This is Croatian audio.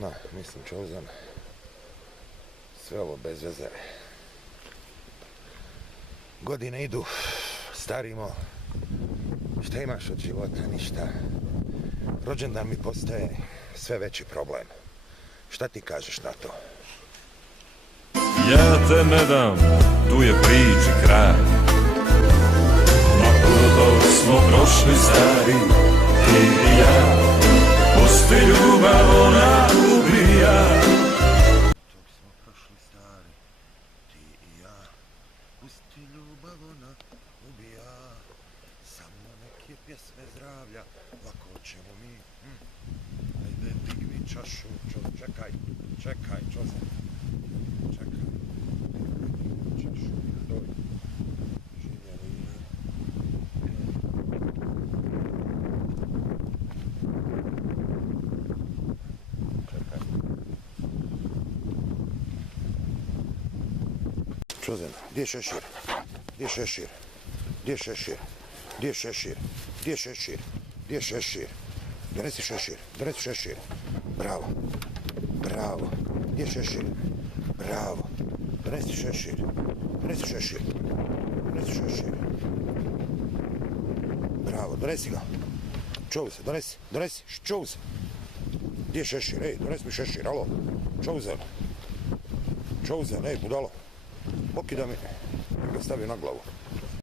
No, mislim Čozan. Sve ovo bez veze. Godine idu, starimo. Šta imaš od života? Ništa. Rođendan mi postaje sve veći problem. Šta ti kažeš na to? Ja te ne dam, tu je priči kraj. Na puto smo prošli stari, ti i ja. Pusti ljubav, ona ubija. Dok smo prošli stari, ti i ja. Pusti ljubav, ona ubija. Samo neke pjesme zdravlja, lako ćemo mi. Ajde, digni čašu, čekaj, Čozan. Čekaj. Čašu, doj. Živjeli. Čekaj. Čozan, gdje je šešir? Gdje je šešir? Gdje je šešir? Gdje je šešir? Gdje je šešir? Gdje je šešir? Donesi šešir, donesi šešir. Bravo, bravo. Gdje je šešir? Bravo. Donesi šešir, donesi šešir. Donesi šešir. Bravo, donesi ga. Čuv se, donesi, čuv se. Gdje je šešir? Ej, donesi mi šešir, alo. Čuv se, ej, budalo. Pokida mi. Ga stavio na glavu.